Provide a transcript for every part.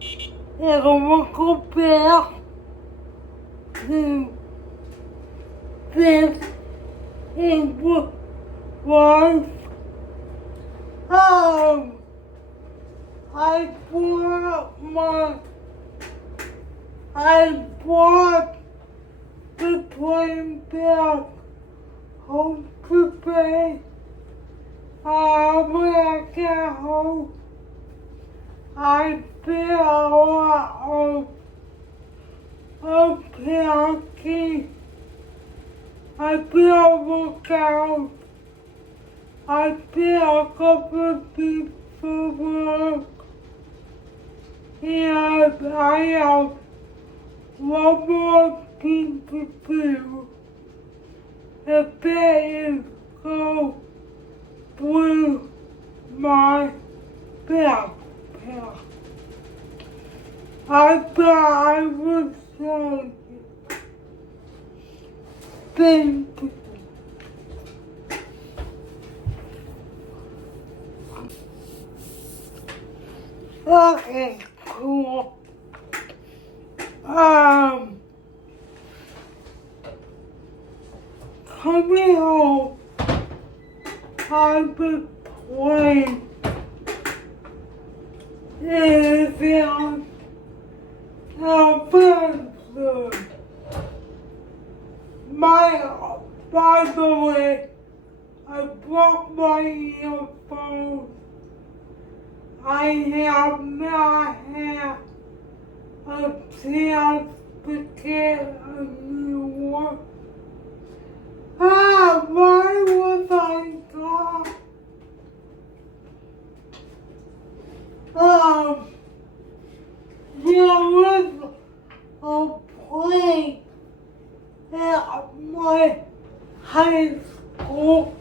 and I'm gonna go back to this and was I brought the plane back home today. When I got home, I did a lot of packing. I did a workout. I did a couple of things for work. And I have one more thing to do. And that is go through my backpack. I thought I would show you. Thank you. Okay, cool. Coming home, I've been playing in Alberta. By the way, I broke my earphone. I have not had a chance to get a new one. Why was I gone? There was a play at my high school.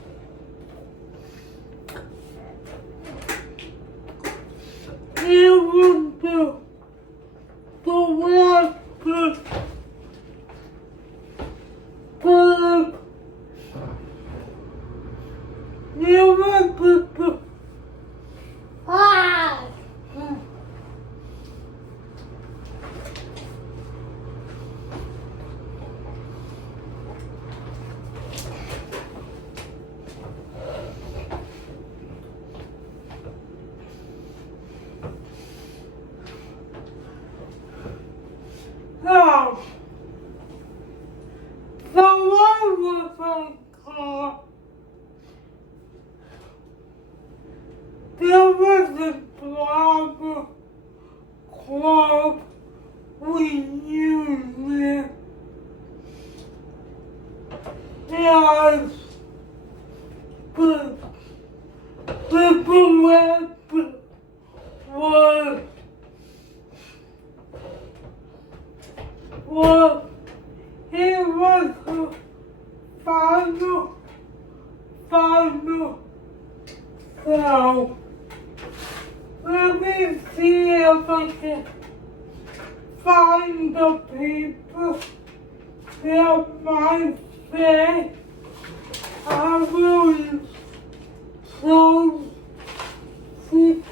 It was the last it was so I was like, there was a drama club reunion, and the director it was the final, so let me see if I can find the people that might say I will so see.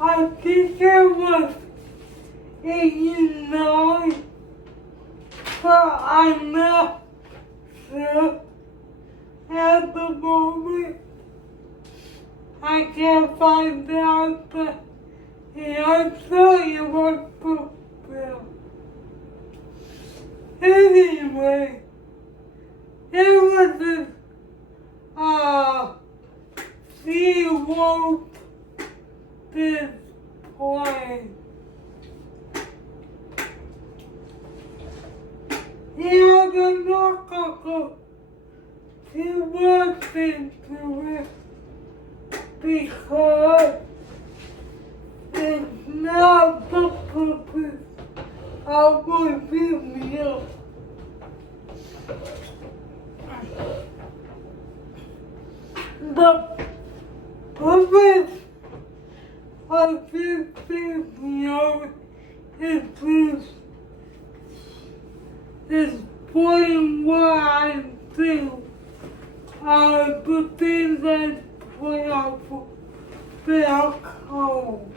I think it was 89, but I'm not sure at the moment. I can't find out the answer you want to fill. Anyway, it was she wrote this play. Yeah, I'm not gonna go too much into it because it's not the purpose of my video. The purpose of this video is to explain what I do. The things I put up back home.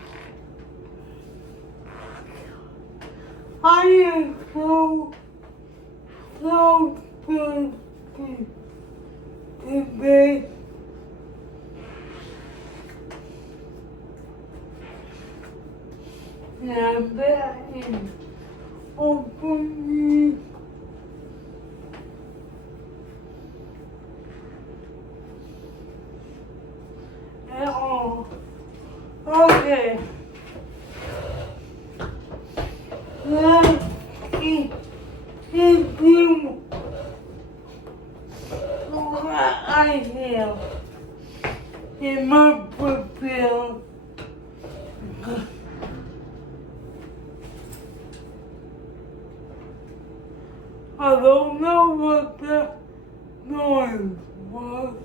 I am so thirsty today. And that is open me. At all. Okay. Let's continue what I have in my prepared. I don't know what the noise was,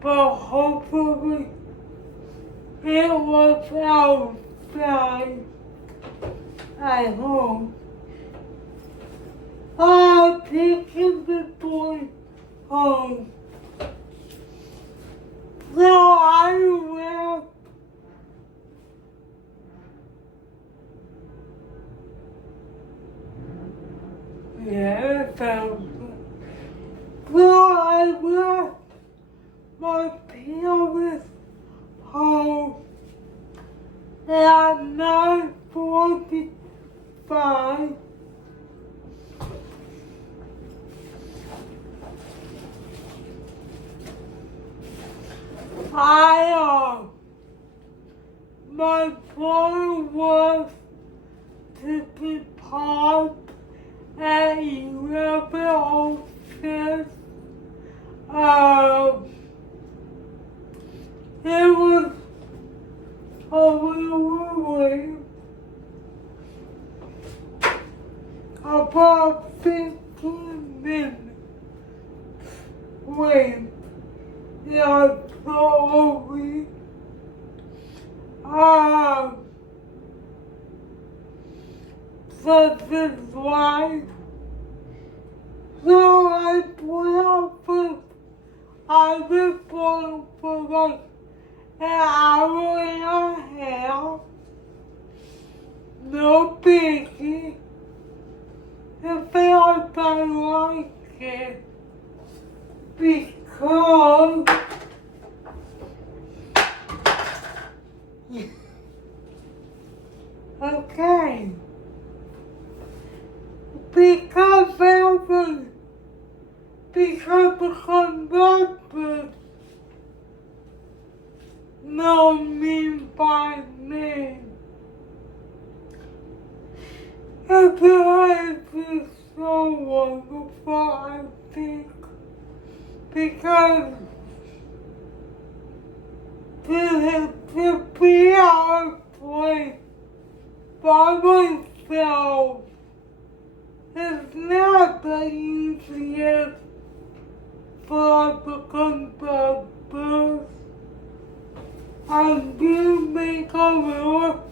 but hopefully it was outside. I hope. I'm taking the toy home. So I will. Yeah, it sounds good. So I left my parents home at 9:45. My plan was to depart at 11:06. It was a little late, about 15 minutes late. Yeah, sorry. Such is life. So I plan I was going for like an hour and a half. No biggie. If I like it. Because okay. Because the conductor know me by name. And that is so wonderful, I think. Because to be out of place by myself is not the easiest for the conductors. I do make a little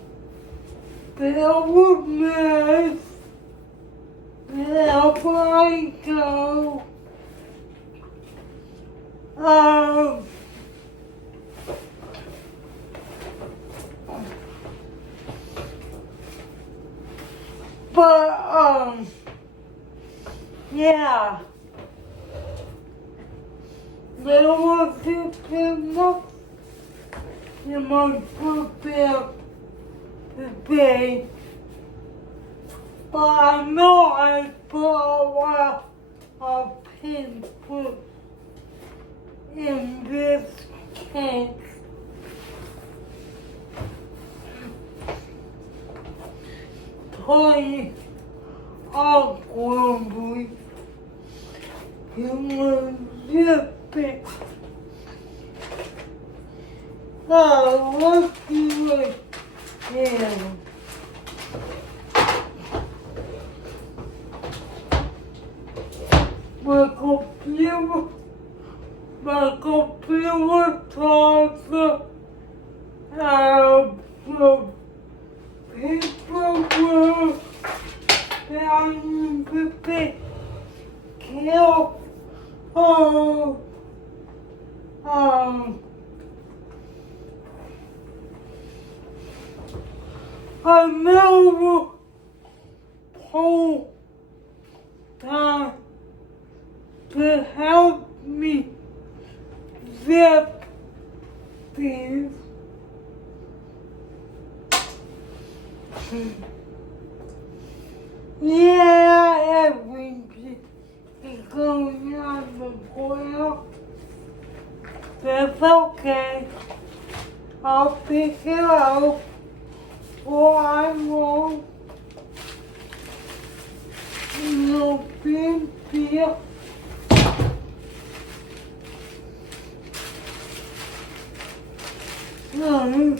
bit of a mess wherever I go. But, yeah. There wasn't enough in my prepared today. But I know I put a lot of paper in this cake. Toy awkwardly. You will zip it. Let's do it again. My computer tries to have some paperwork that I'm prepared. Yeah, everything is going on the boil. That's okay. I'll pick it up or I won't. No big deal. No.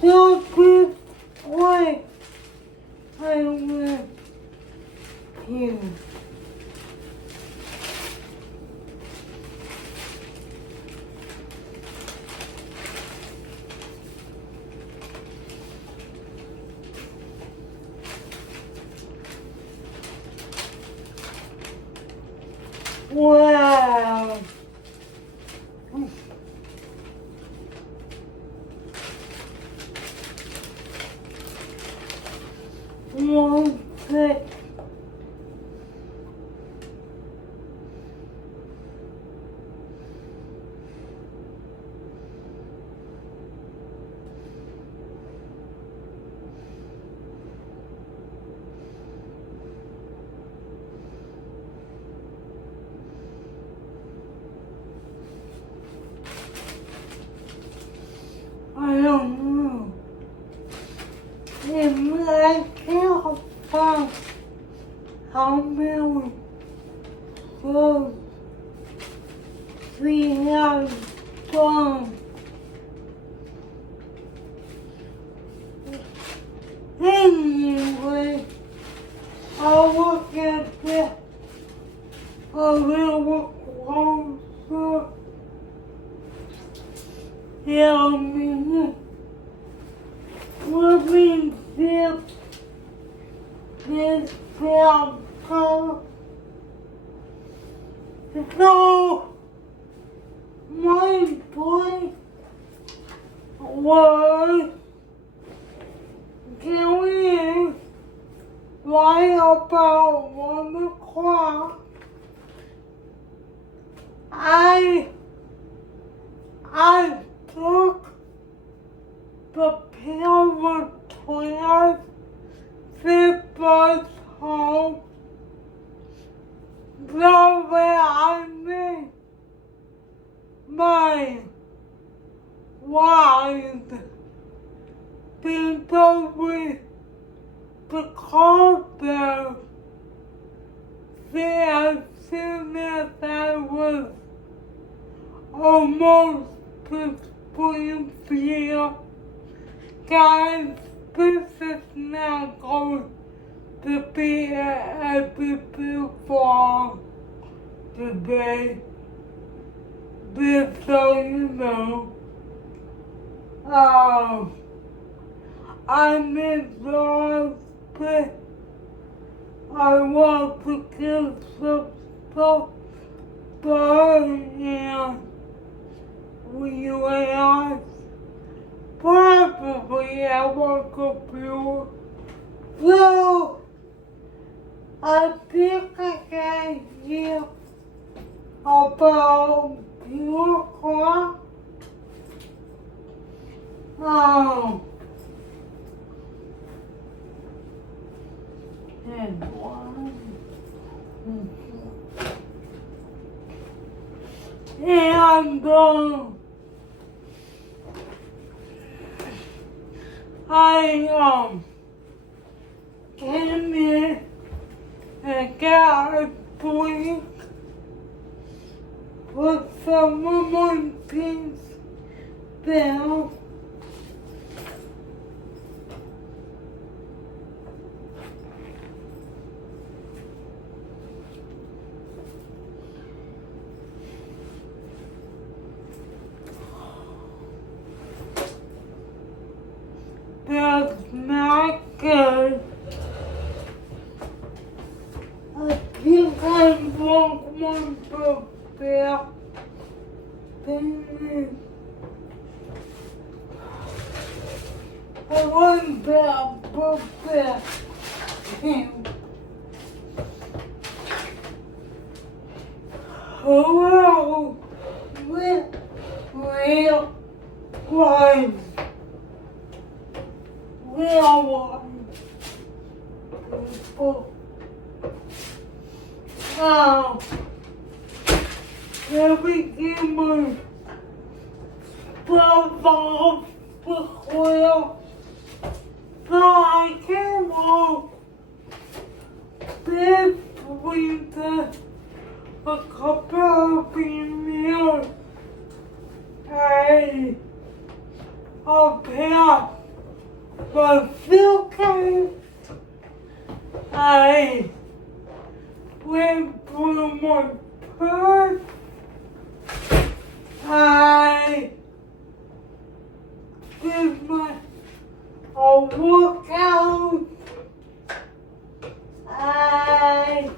Don't be quick. I will here. Wow. One sec. I don't know. If I can't find how many clothes we have done. Anyway, I'll look at it a little closer. Yeah, I mean, we've been sick this September. So, my point was going right about 1 o'clock. I took the Pilgrim Transit bus home. So that I made my ride because with the car there, as soon as I was almost to Springfield, guys, this is not going to be an episode for today. Just so you know, I'm exhausted. I want to get some stuff done and relax. Probably have a computer. So, I think I can hear about 2 o'clock. And one. And I came in and got a drink with some of my things down. That's not good. I think I broke my birthday thing. I want that birthday thing. Hello, with real life. one people. Now, every gamer evolves the wheel so I can walk between a couple of females. A pair of silky. I went through my purse. I did a workout. I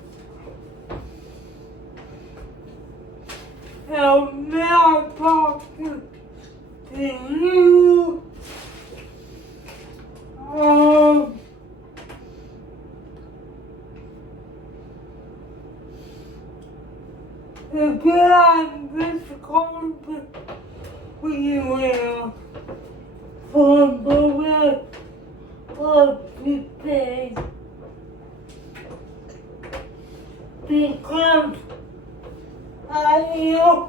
am now talking to you. Again, this conference we will for the rest of the day because I am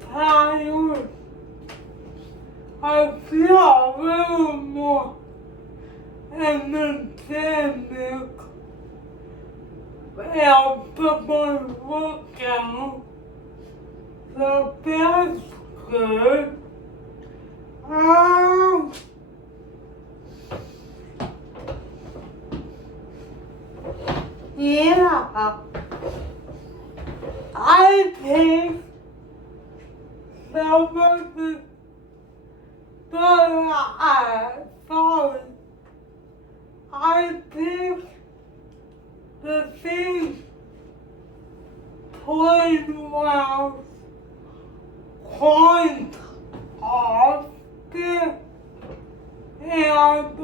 tired. I feel a little more energetic after my workout. So that's good. Yeah. I think some of the sorry. I think the thing playing well quite often and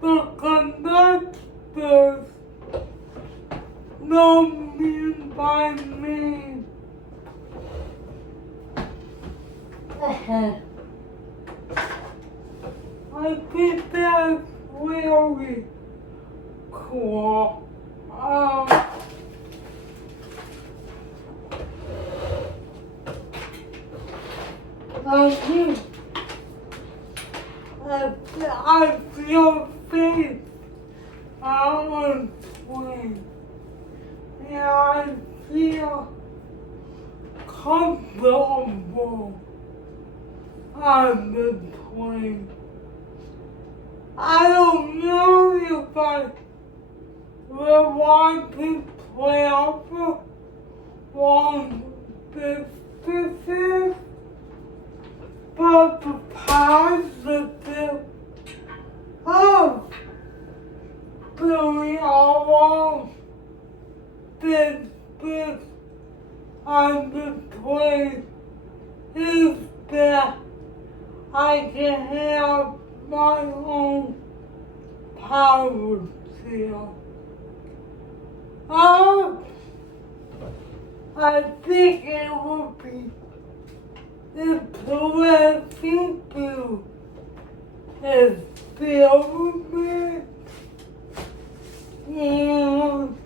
the conductors know me by name. I think that's really cool. I feel safe on plane. And I feel comfortable on the plane. I don't know if I will want to travel long distances, but the positive of doing a long distance on the plane is that I can have my own power cell. I think it would be interesting to experiment and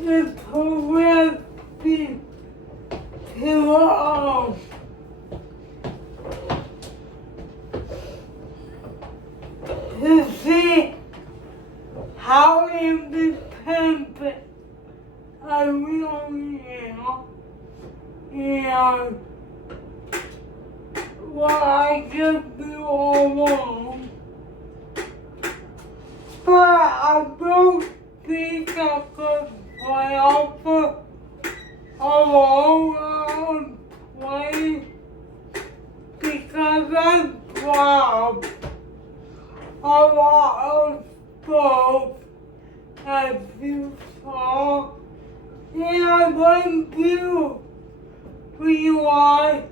interesting to see how independent I really am and what I can do alone. But I don't think I could travel alone on plane because I drive a lot of stuff as you saw. And I do rely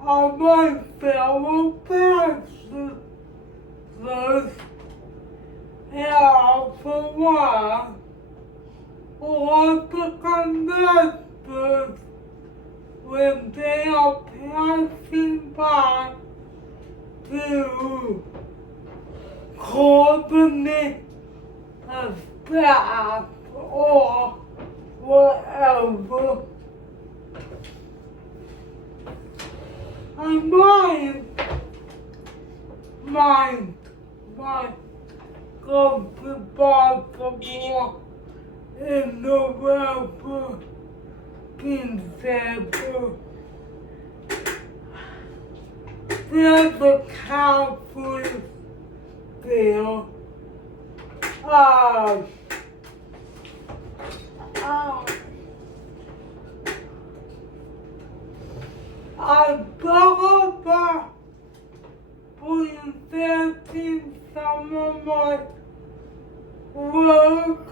on my fellow passengers and for one, the conductors when they are passing by to coordinate a bath or whatever. I might go to Baltimore in November, December. There's a conference there. I thought about reinventing some of my work.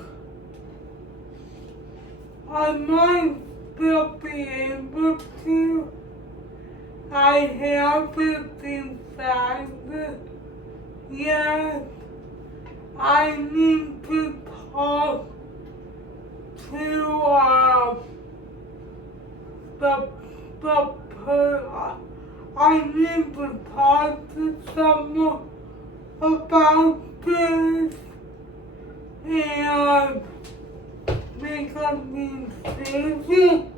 I might still be able to. I haven't decided yet. I need to talk to I need to talk to someone about this and make a decision.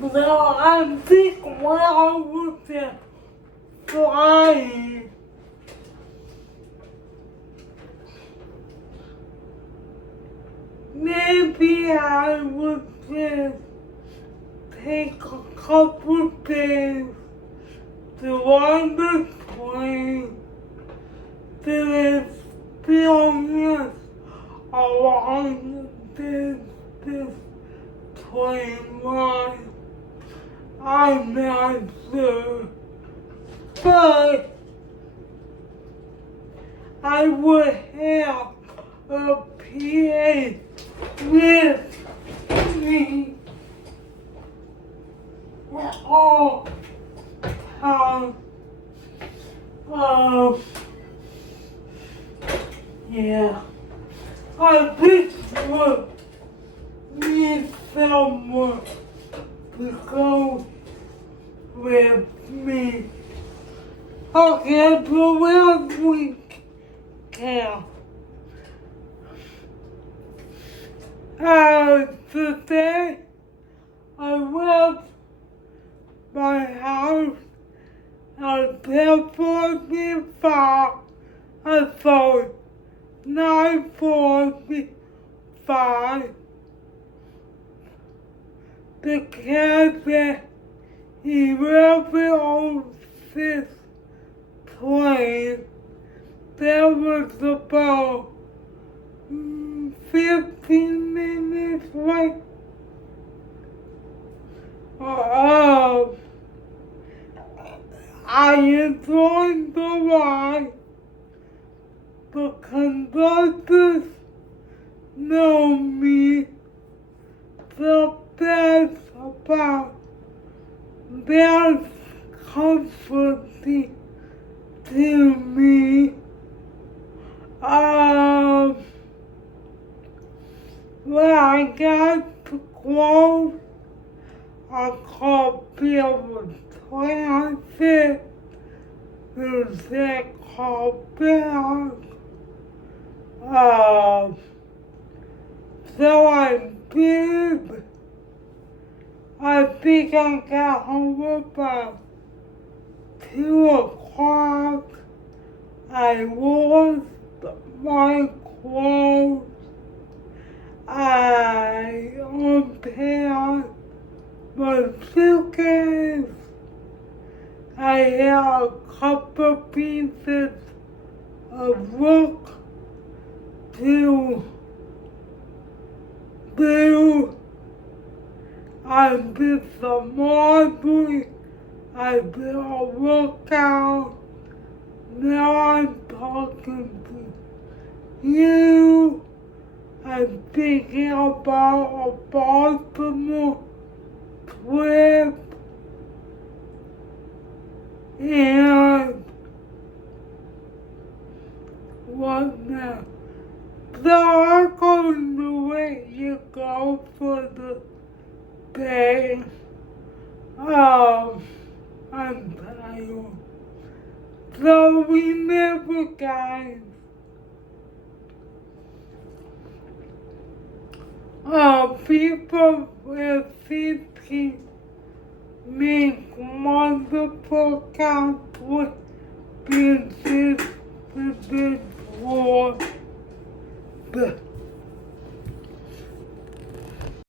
Well, I think when I was flying, maybe I would just take a couple days to learn the plane, to experience a long distance plane ride. I'm not sure, but I would have a PA with me at all times. Yeah, I just would need someone to go with me. Okay, so last week, today I left my house at 10:45. Sorry, 9:45. The cab at 11:06 plane. That was about 15 minutes late. I enjoyed the ride. The conductors know me. The best about that's comforting to me. When I got to close, I called Bill Transit to say call back. So I did. I think I got home about 2 o'clock. I washed my clothes. I unpacked my suitcase. I had a couple pieces of work to do. I did some laundry. I did a workout. Now I'm talking to you. I'm thinking about a Baltimore trip. and whatnot. So I'm going to let you go for the day. I'm tired. So remember, guys, people with thinking make wonderful consequences for the